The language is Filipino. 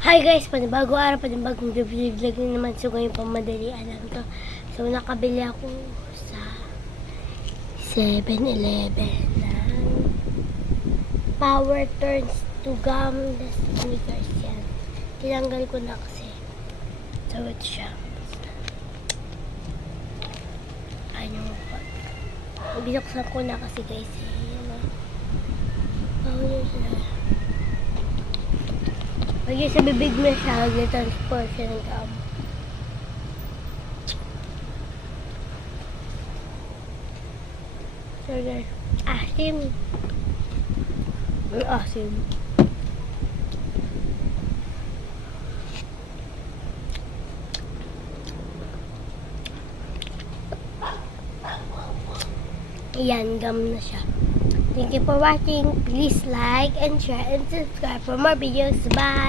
Hi guys, panibago araw, panibagong review vlog na naman. So ngayon pamadalian lang to. So nakabili ako sa 7-Eleven ng Power Turns to Gum sneakers yan. Tinanggal ko na kasi. So ito siya. Ano po. Binuksan ko na kasi guys. Power siya. Lagi sa bibig mo siya, transport siya ng gum. So guys, asim. Asim. Ayan, gum na siya. Thank you for watching. Please like and share and subscribe for more videos. Bye!